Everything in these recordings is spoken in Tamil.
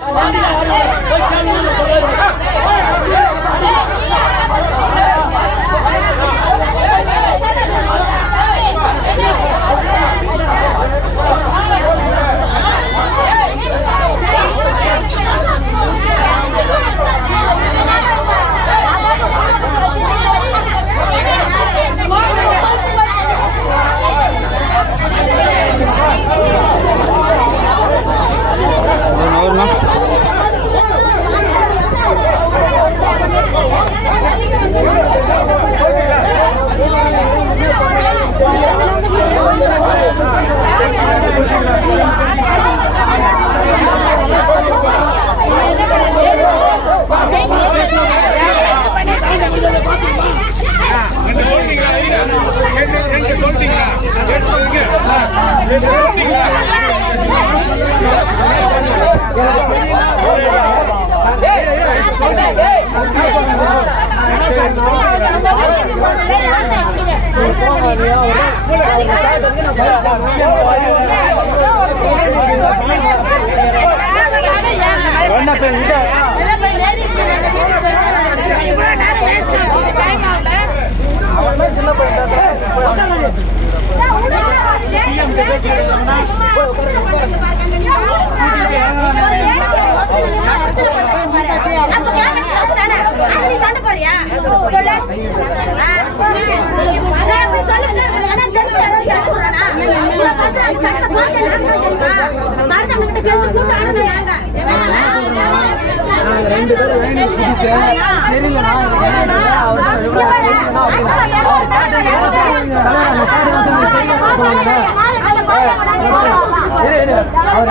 அப்ப கேமரா தப்பு தானே அது நீ சண்டை போறியா சொல்லு ஆ. நான் அப்படி சொல்லல. ஆனா ஜென்ஸ் யாராவது இறக்கி விடுறானா? இவ்வளவு காசு அந்த சட்டத்தை பார்த்தேன் நான் தான் தெரியுமா? மருதவங்க கிட்ட பேசி கூத்து ஆடுறது நாங்க. ரெண்டு பேரும் வேணும் தெரியலண்ணா அவர் தான் இவ்வளோ இரு இரு அவர்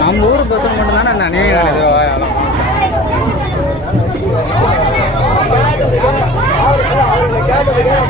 நம்ம ஊர் பசங்க மட்டும் தானே நானே கேட்டதுக்கு